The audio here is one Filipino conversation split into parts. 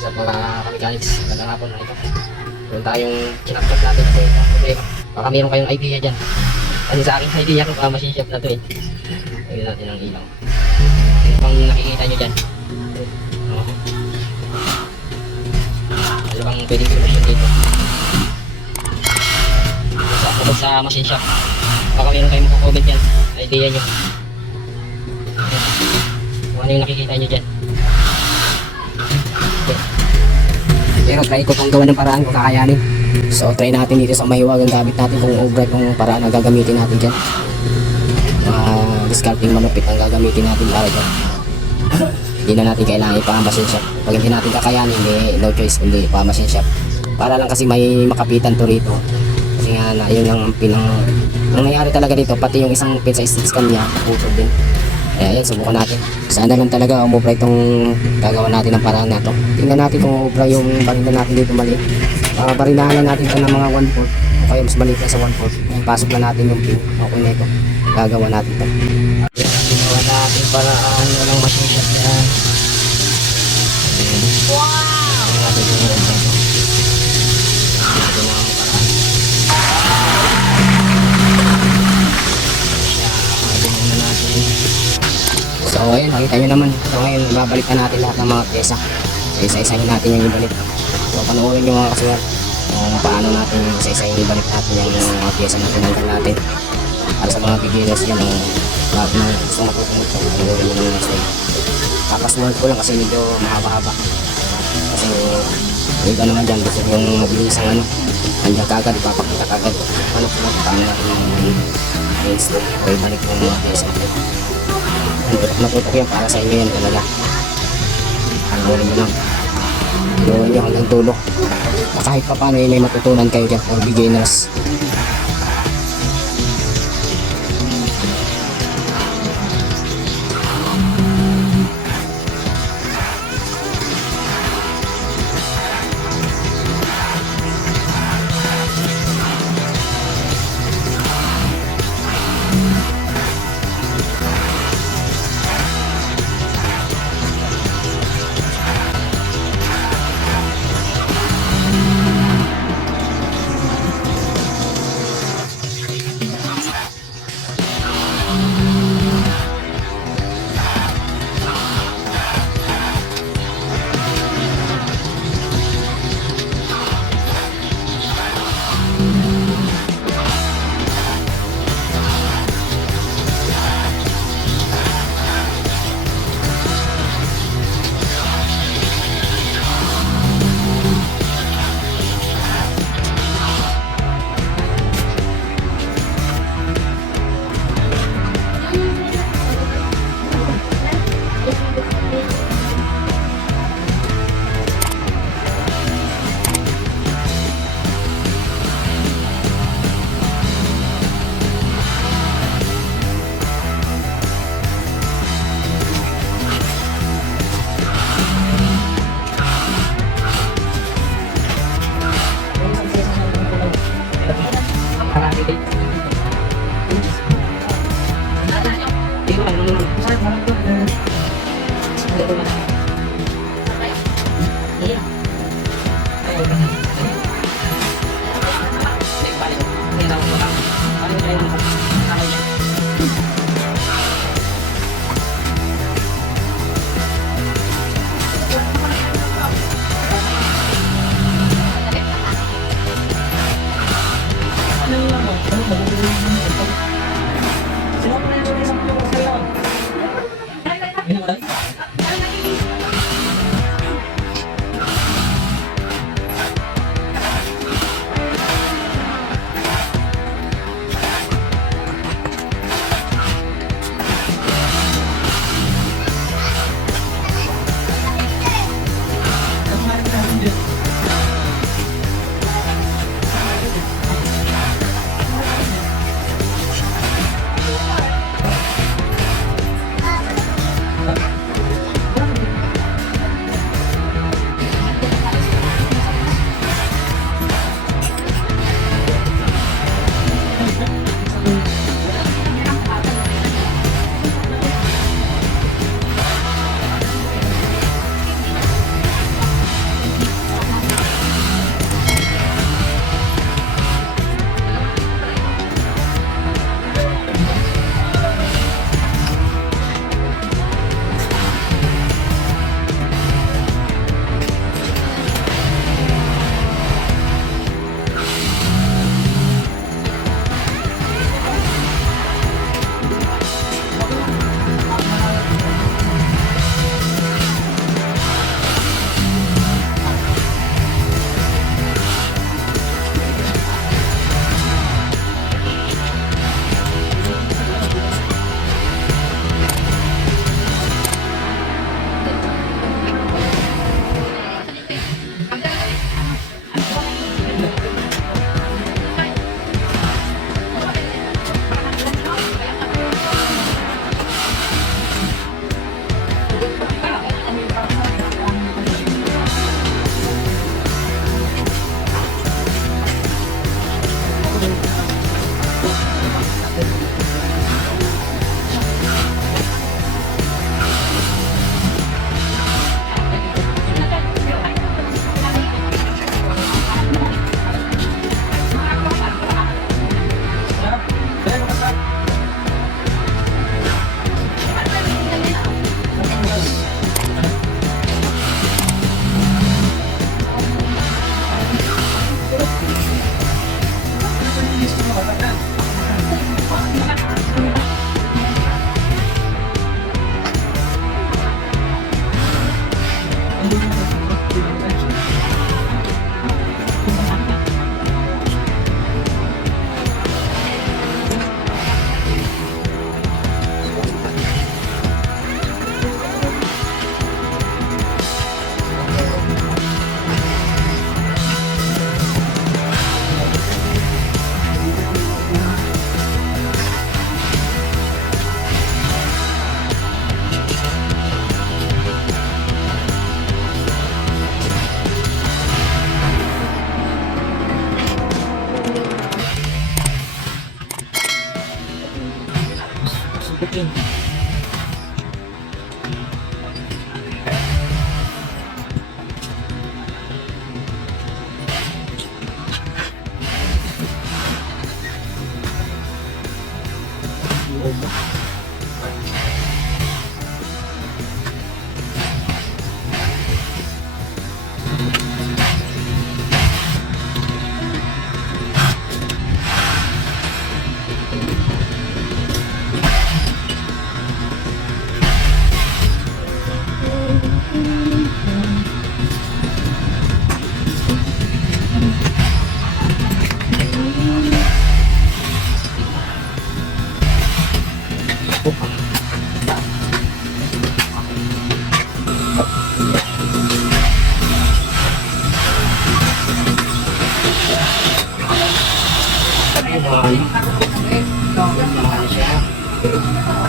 sa mga mechanics. Magandang hapon na ito. Meron tayong chinapchap natin kasi problema. Baka meron kayong idea dyan. Kasi sa akin idea kung machine shop na to eh. Lagyan natin ang ilaw. Ano bang nakikita nyo dyan? Ano bang pwedeng solusyon dito? Sa machine shop. Baka meron kayong mag-comment dyan. Idea nyo. Kung ano yung nakikita nyo dyan. Pero try ko kung gawa ng paraan kung kakayanin. So try natin dito sa mahiwag ang gamit natin kung overdrive kung paraan ang gagamitin natin dyan. Discarding manupit ang gagamitin natin para dyan. Hindi na natin kailangan ipaka-machine shop. Pag hindi natin kakayanin, hindi, no choice kundi ipaka-machine shop. Para lang kasi may makapitan to rito. Kasi nga na yun ang ang nangyari talaga dito, pati yung isang pin sa stitch cam niya, putol din. Kaya yan, subukan natin. Sana lang talaga umubra itong gagawa natin ng paraan na to. Tingnan natin kung umubra yung barina natin dito mali. Barinahan natin ito ng mga 1/4 o kaya mas maliit na sa 1/4. Pasok na natin yung pin. Okay na ito. Gagawa natin ito. Gagawa natin paraan walang machine shop na. Wow! So ayun, nakita nyo naman. So ngayon, babalikan natin lahat ng mga pyesa. So isa-isa natin yung ibalik. So panoorin nyo mga kasuwat kung paano natin isa-isa yung ibalik natin yung mga pyesa na tinanggal natin. Para sa mga beginners dyan, lahat na gusto matutunod ko, panoorin nyo naman sa papasword ko lang kasi medyo mahaba-haba. Kasi yung iba naman dyan, gusto yung mabilis ang ano. Andiyan kagad, ipapakita kagad. Ano ko lang, paano natin yung install o ibalik yung mga pyesa natin. Matutok yan para sa inyo yan talaga. Panoorin nyo lang. Panoorin nyo hanggang dulo. Kahit pa paano may matutunan kayo dyan for beginners.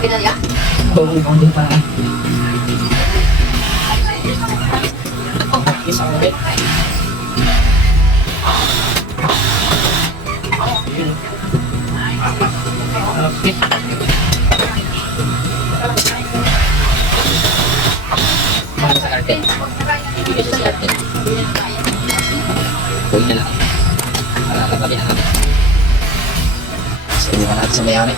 Okay na niya? Oo, din pa. Isa ulit. Okay. Para sa arte. Ibigay siya sa arte. Huwag na lang. Para katabi na natin. Sige pa natin sa mayari.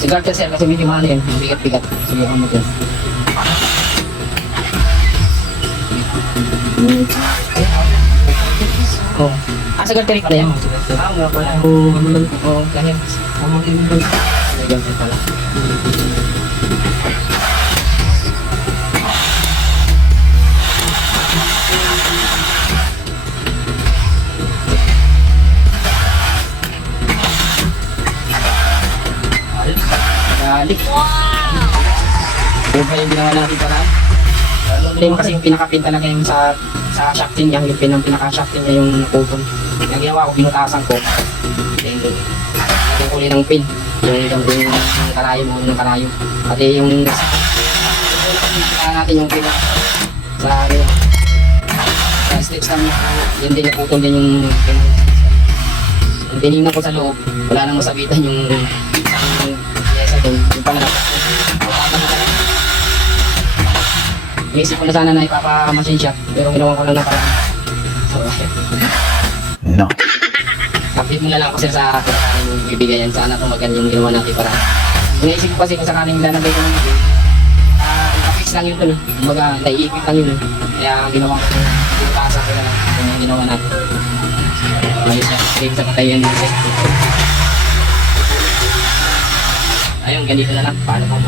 Sigar ka sir, kasi medyo mahal yan. Bigat-bigat. Sige mo dyan. Oh. Sigar ka rin pala yan. Nga pala. Oo, kahit. Tama din mo. Sigar ka pala. Balik. Wow! Yung ginawa natin pala. Yung kasi yung pinaka-pin talaga yung sa shafting niya, yung pinaka-shafting niya yung kupon. Yung ginawa ko, binutasan ko. Then, lagyan ko ulit ng pin. Yung kalayo mo, yung kalayo. Pati yung natin yung pin sa slips namin. Yun din yung putol din yung pin. Yung tinignan ko sa loob, wala nang masabitan yung yung pala iisip ko na sana na ipapamasin siya pero ginawa ko lang na parang so no kapit mo na lang kasi sa yung bibigay yan sana tumagan yung ginawa natin para naisip ko kasi kung sakaling lalagay ko ng kapix lang yun dun kumbaga naiipit lang yun kaya ginawa ko yung taasa ko na lang yung ginawa natin ayos siya game sa patayan yun ayun ganito na lang paano pang